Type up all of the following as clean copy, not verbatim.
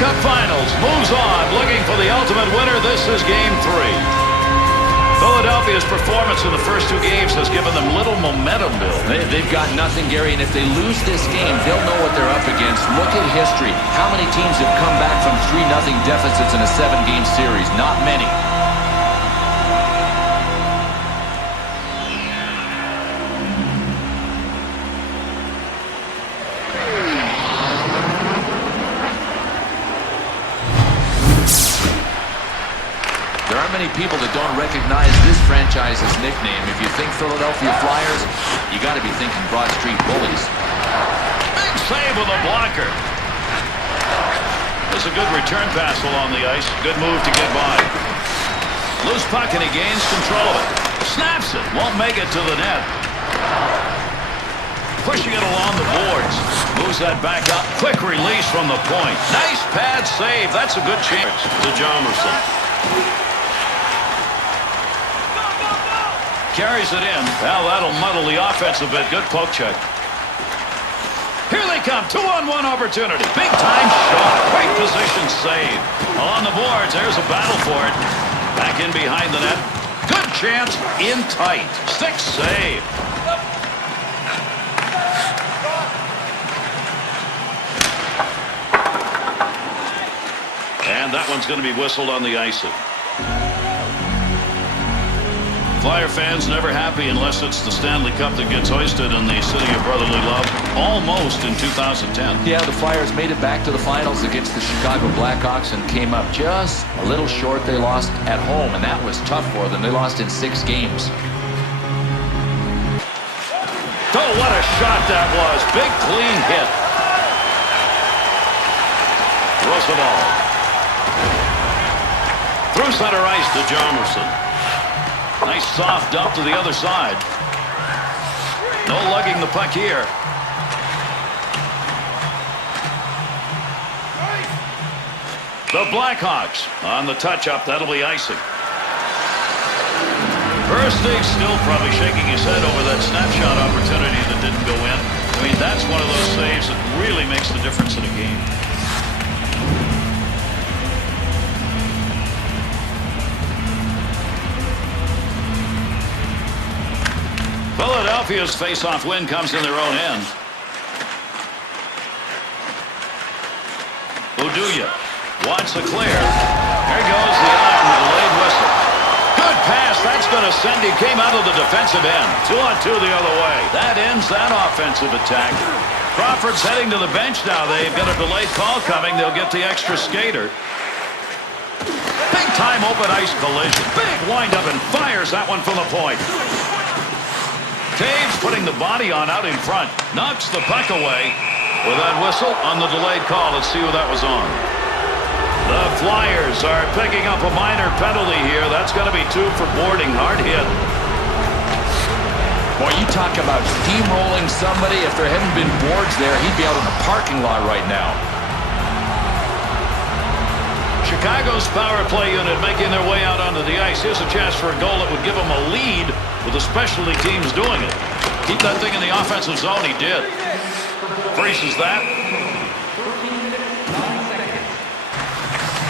Cup Finals moves on, looking for the ultimate winner. This is Game 3. Philadelphia's performance in the first two games has given them little momentum, Bill. They've got nothing, Gary, and if they lose this game, they'll know what they're up against. Look at history. How many teams have come back from 3-0 deficits in a 7-game series? Not many. There aren't many people that don't recognize this franchise's nickname. If you think Philadelphia Flyers, you got to be thinking Broad Street Bullies. Big save with a blocker. There's a good return pass along the ice. Good move to get by. Loose puck and he gains control of it. Snaps it. Won't make it to the net. Pushing it along the boards. Moves that back up. Quick release from the point. Nice pad save. That's a good chance to Jomerson. Carries it in. Well, that'll muddle the offense a bit. Good poke check. Here they come. 2-on-1 opportunity. Big time shot. Great position save. On the boards. There's a battle for it. Back in behind the net. Good chance. In tight. Stick save. And that one's going to be whistled on the icing. Flyer fans never happy unless it's the Stanley Cup that gets hoisted in the city of brotherly love. Almost in 2010. Yeah, the Flyers made it back to the finals against the Chicago Blackhawks and came up just a little short. They lost at home, and that was tough for them. They lost in 6 games. Oh, what a shot that was. Big, clean hit. Roosevelt. Through center ice to Jomerson. Nice soft dump to the other side. No lugging the puck here. The Blackhawks on the touch-up. That'll be icing. Versteeg still probably shaking his head over that snapshot opportunity that didn't go in. I mean, that's one of those saves that really makes the difference in a game. Philadelphia's face-off win comes in their own end. Uduya wants a clear. There goes the eye on the delayed whistle. Good pass. That's going to send. He came out of the defensive end. 2-on-2 the other way. That ends that offensive attack. Crawford's heading to the bench now. They've got a delayed call coming. They'll get the extra skater. Big-time open ice collision. Big windup and fires that one from the point. Taves putting the body on out in front. Knocks the puck away with that whistle on the delayed call. Let's see who that was on. The Flyers are picking up a minor penalty here. That's going to be 2 for boarding. Hard hit. Boy, you talk about steamrolling somebody. If there hadn't been boards there, he'd be out in the parking lot right now. Chicago's power play unit making their way out onto the ice. Here's a chance for a goal that would give them a lead with the specialty teams doing it. Keep that thing in the offensive zone. He did. Freezes that.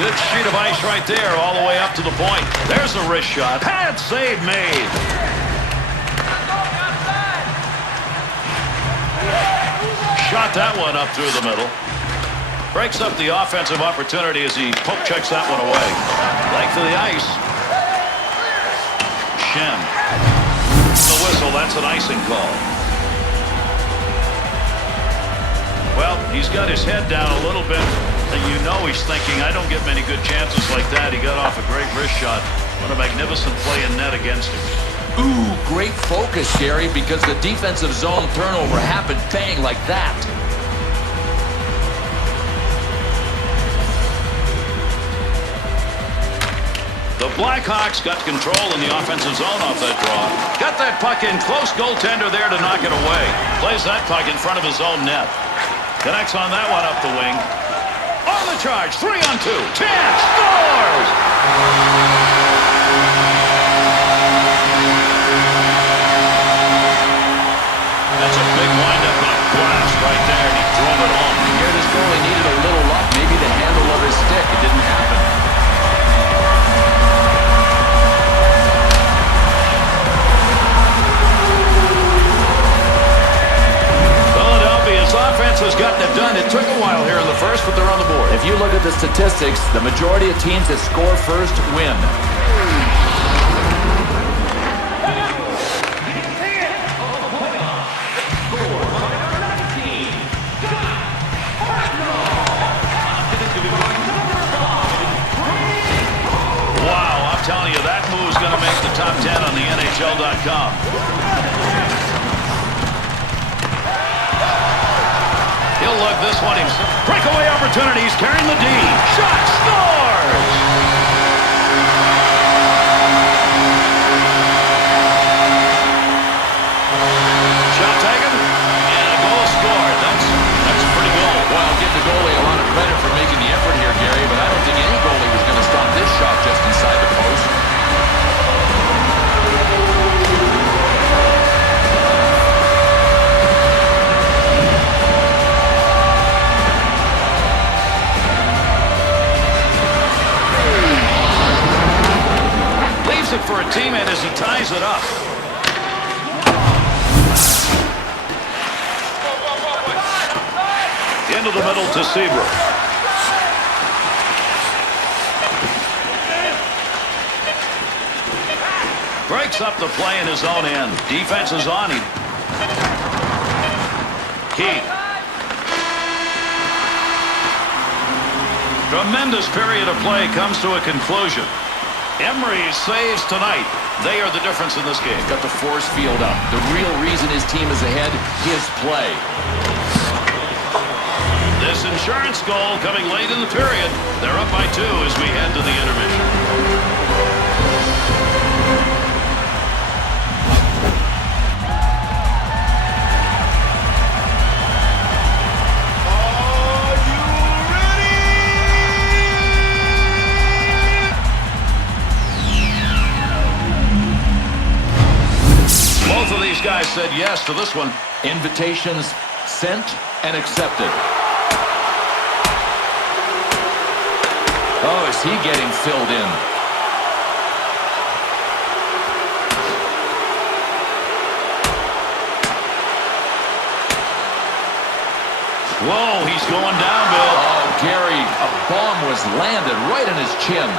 Good sheet of ice right there all the way up to the point. There's a wrist shot. Pad save made. Shot that one up through the middle. Breaks up the offensive opportunity as he poke checks that one away. Length of the ice. Shem. The whistle, that's an icing call. Well, he's got his head down a little bit, and you know he's thinking, I don't get many good chances like that. He got off a great wrist shot. What a magnificent play in net against him. Ooh, great focus, Gary, because the defensive zone turnover happened bang like that. The Blackhawks got control in the offensive zone off that draw. Got that puck in. Close goaltender there to knock it away. Plays that puck in front of his own net. Connects on that one up the wing. On the charge. 3-on-2. Chance. Scores! That's a big windup and a blast right there, and he drove it home. Here this goalie needed a little luck, maybe to handle other his stick. It didn't happen. Philadelphia's offense has gotten it done. It took a while here in the first, but they're on the board. If you look at the statistics, the majority of teams that score first win. Wow, I'm telling you, that move's going to make the top 10 on the NHL.com. He'll lug this one himself. Breakaway opportunities, carrying the D. Shot, scores! Shot taken, and a goal scored. That's a pretty goal. Well, I'll give the goalie a lot of credit for making the effort here, Gary, but I don't think any goalie was going to stop this shot just inside the post. Leaves it for a teammate as he ties it up. Into the middle to Seabrook. Breaks up the play in his own end. Defense is on him. Keith. Tremendous period of play comes to a conclusion. Emery's saves tonight. They are the difference in this game. Got the force field up. The real reason his team is ahead, his play. This insurance goal coming late in the period. They're up by 2 as we head to the intermission. Both of these guys said yes to this one. Invitations sent and accepted. Oh, is he getting filled in? Whoa, he's going down, Bill. Oh, Gary, a bomb was landed right on his chin.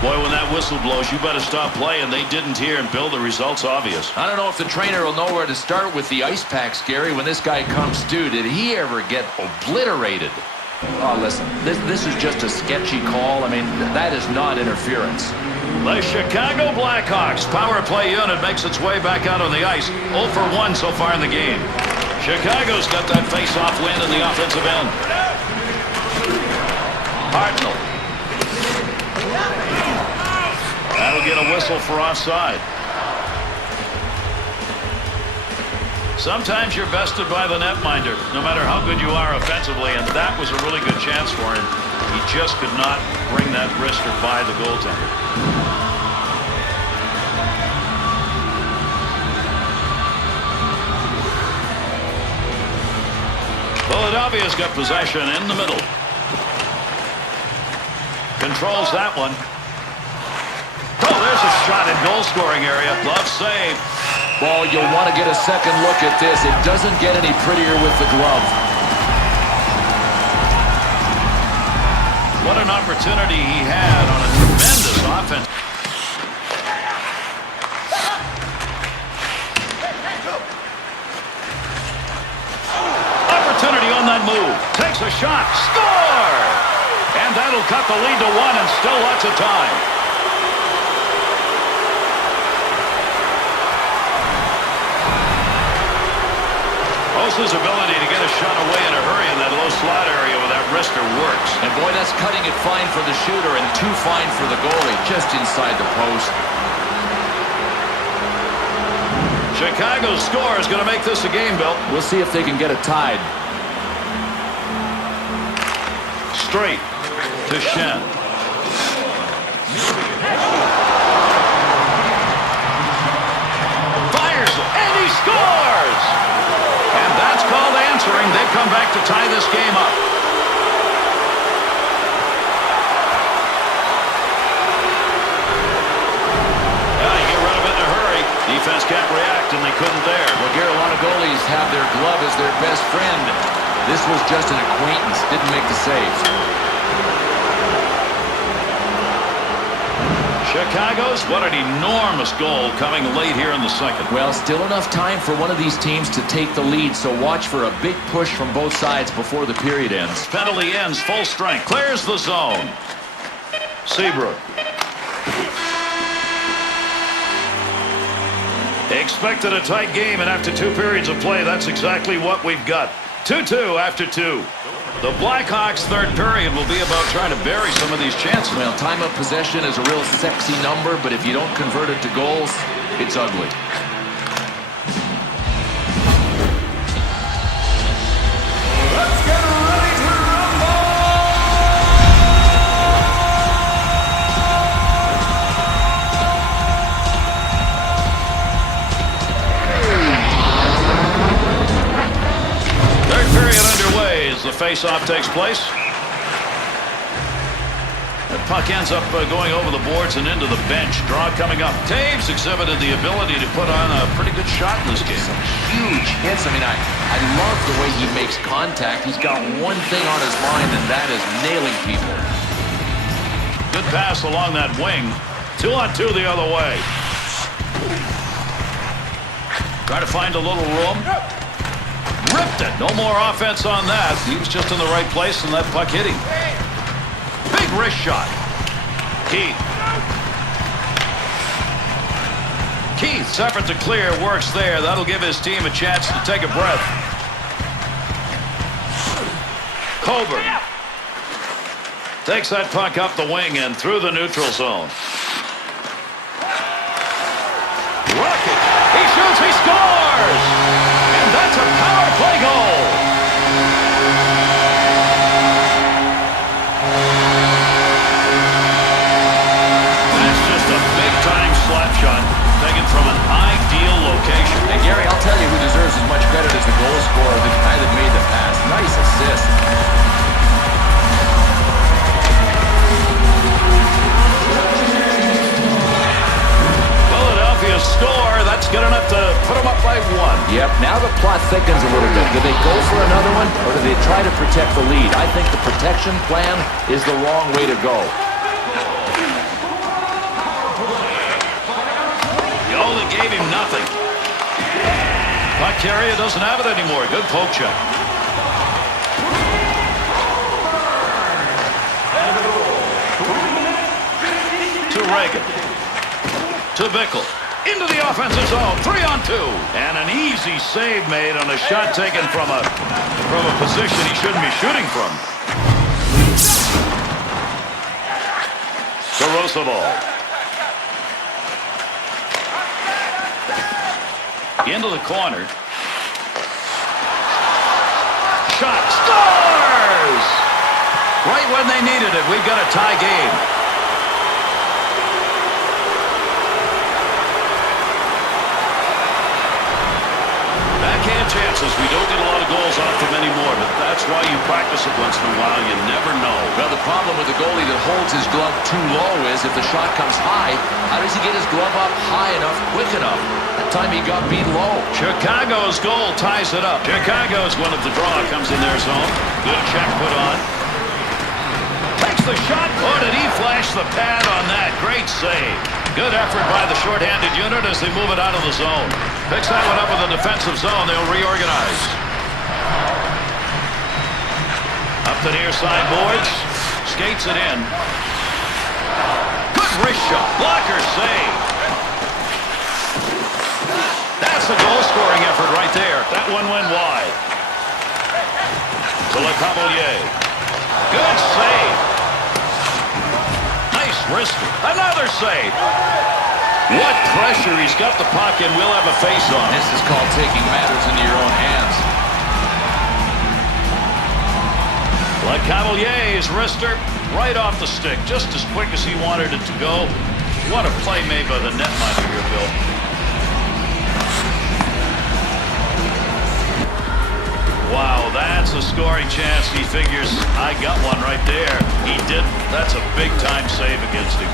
Boy, when that whistle blows, you better stop playing. They didn't hear, and Bill, the result's obvious. I don't know if the trainer will know where to start with the ice packs, Gary, when this guy comes due. Did he ever get obliterated? Oh, listen, this is just a sketchy call. I mean, that is not interference. The Chicago Blackhawks power play unit makes its way back out on the ice. 0 for 1 so far in the game. Chicago's got that face-off win in the offensive end. Hartnell. That'll get a whistle for offside. Sometimes you're bested by the netminder, no matter how good you are offensively, and that was a really good chance for him. He just could not bring that wrister by the goaltender. Philadelphia's got possession in the middle. Controls that one. Oh, there's a shot in goal-scoring area. Glove save. Well, you'll want to get a second look at this. It doesn't get any prettier with the glove. What an opportunity he had on a tremendous offense. Opportunity on that move. Takes a shot. Score! And that'll cut the lead to 1 and still lots of time. His ability to get a shot away in a hurry in that low slot area with that wrister works. And boy, that's cutting it fine for the shooter and too fine for the goalie, just inside the post. Chicago's score is going to make this a game, Bill. We'll see if they can get it tied. Straight to Shen. Fires, and he scores! And back to tie this game up. You get rid of it in a hurry. Defense can't react, and they couldn't there. Well, Gary, a lot of goalies have their glove as their best friend. This was just an acquaintance. Didn't make the save. Chicago's, what an enormous goal coming late here in the second. Well, still enough time for one of these teams to take the lead, so watch for a big push from both sides before the period ends. Penalty ends full strength. Clears the zone. Seabrook. Expected a tight game, and after 2 periods of play, that's exactly what we've got. 2-2 after 2. The Blackhawks' third period will be about trying to bury some of these chances. Well, time of possession is a real sexy number, but if you don't convert it to goals, it's ugly. Let's get ready to rumble! Third period underway as the face-off takes place. The puck ends up going over the boards and into the bench. Draw coming up. Taves exhibited the ability to put on a pretty good shot in this game. Some huge hits. I mean, I love the way he makes contact. He's got one thing on his mind, and that is nailing people. Good pass along that wing. 2-on-2 the other way. Try to find a little room. Ripped it. No more offense on that. He was just in the right place, and that puck hit him. Big wrist shot. Keith's effort to clear works there. That'll give his team a chance to take a breath. Coburn takes that puck up the wing and through the neutral zone. Rocket. He shoots. He scores. And that's a power play goal. Slap shot taken from an ideal location. And Gary, I'll tell you who deserves as much credit as the goal scorer, the guy that made the pass. Nice assist. Philadelphia score. That's good enough to put them up by 1. Yep, now the plot thickens a little bit. Do they go for another one, or do they try to protect the lead? I think the protection plan is the wrong way to go. They gave him nothing. Puck carrier doesn't have it anymore. Good poke check. To Reagan. To Bickle. Into the offensive zone. 3-on-2. And an easy save made on a shot taken from a position he shouldn't be shooting from. To Roosevelt. Into the corner. Shot. Scores! Right when they needed it. We've got a tie game. Backhand chances. We don't get a lot of goals off them anymore, but that's why you practice it once in a while. You never know. Well, the problem with the goalie that holds his glove too low is if the shot comes high, how does he get his glove up high enough, quick enough? That time he got beat low. Chicago's goal ties it up. Chicago's one of the draw comes in their zone. Good check put on. Takes the shot put, and he flashed the pad on that. Great save. Good effort by the shorthanded unit as they move it out of the zone. Picks that one up in the defensive zone. They'll reorganize. Up the near side boards. Skates it in. Good wrist shot. Blocker save. That's a goal-scoring effort right there. That one went wide. To LeCavalier. Good save. Nice wrist. Another save. What pressure. He's got the puck, and we'll have a face-off. This is called taking matters into your own hands. LeCavalier's wrister right off the stick, just as quick as he wanted it to go. What a play made by the netminder here, Bill. Wow, that's a scoring chance. He figures, I got one right there. He didn't. That's a big-time save against him.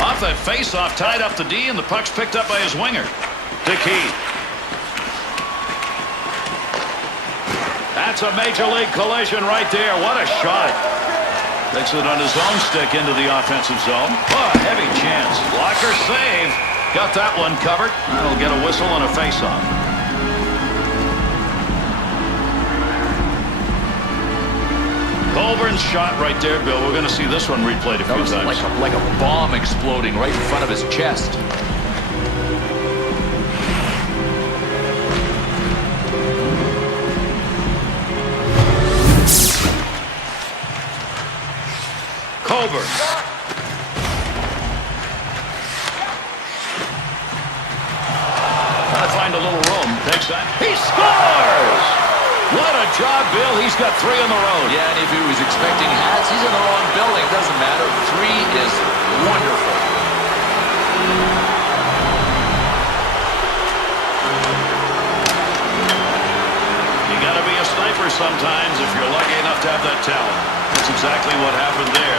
Off that face-off, tied up the D, and the puck's picked up by his winger. Dickey. That's a major league collision right there. What a shot. Takes it on his own stick into the offensive zone. Oh, a heavy chance. Blocker save. Got that one covered. That'll get a whistle and a face-off. Colburn's shot right there, Bill. We're going to see this one replayed a few times. Like a bomb exploding right in front of his chest. Colburn. Trying to find a little room. Takes that. He scores! What a job, Bill. He's got 3 on the road. Yeah, and if he was expecting hats, he's in the wrong building. Doesn't matter. 3 is wonderful. You got to be a sniper sometimes if you're lucky enough to have that talent. That's exactly what happened there.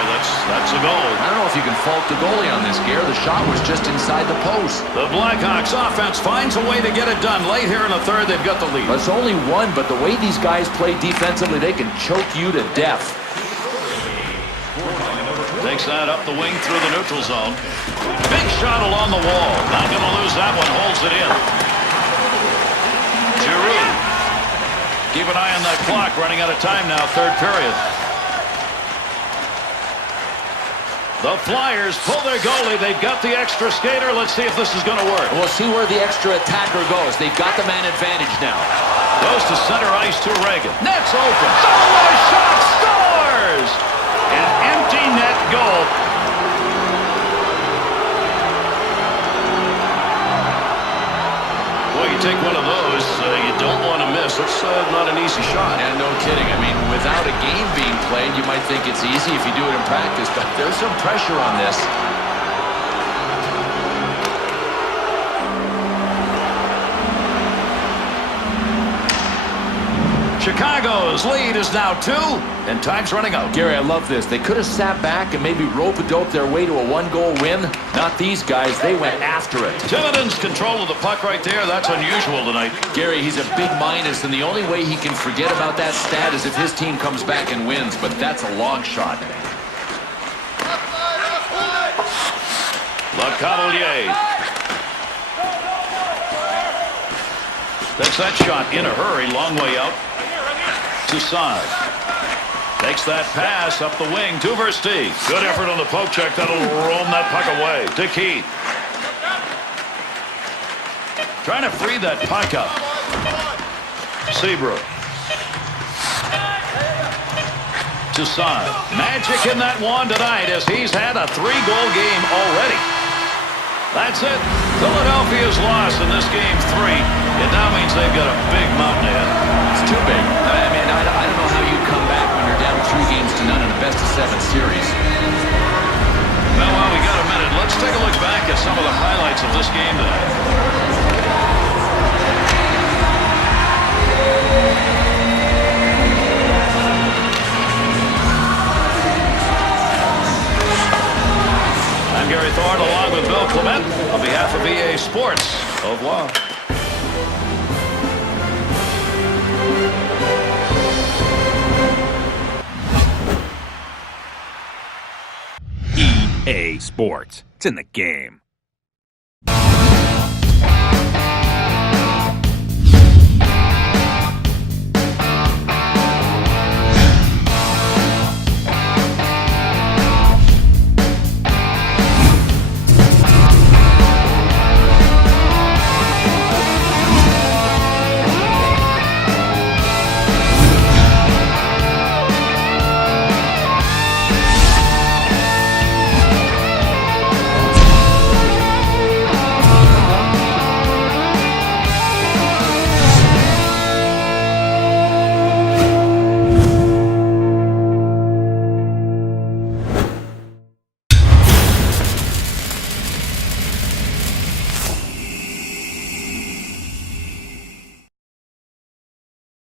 That's a goal. I don't know if you can fault the goalie on this, Gare. The shot was just inside the post. The Blackhawks offense finds a way to get it done. Late here in the third, they've got the lead. It's only 1, but the way these guys play defensively, they can choke you to death. Takes that up the wing through the neutral zone. Big shot along the wall. Not going to lose that one. Holds it in. Giroux. Keep an eye on that clock. Running out of time now. Third period. The Flyers pull their goalie. They've got the extra skater. Let's see if this is going to work. We'll see where the extra attacker goes. They've got the man advantage now. Goes to center ice to Reagan. Net's open. Oh, what a shot! Scores! An empty net goal. Boy, you take one of those, you don't want to miss. It's not an easy shot. Yeah, no kidding. I mean, without a game being played, you might think it's easy if you do it in practice, but there's some pressure on this. Chicago's lead is now 2, and time's running out. Gary, I love this. They could have sat back and maybe rope-a-dope their way to a 1-goal win. Not these guys. They went after it. Timoden's control of the puck right there. That's unusual tonight. Gary, he's a big minus, and the only way he can forget about that stat is if his team comes back and wins, but that's a long shot. LeCavalier takes that shot in a hurry, long way out. Toussaint takes that pass up the wing, 2 versus T. Good effort on the poke check. That'll roam that puck away. Dickey trying to free that puck up. Seabrook. Toussaint. Magic in that one tonight as he's had a 3-goal game already. That's it. Philadelphia's lost in this game 3. It now means they've got a big mountain ahead. It's too big. I mean, I don't know how you come back when you're down 3 games to none in a best-of-7 series. Well, while we got a minute, let's take a look back at some of the highlights of this game tonight. I'm Gary Thorne along with Bill Clement on behalf of EA Sports. Au revoir. EA Sports. It's in the game.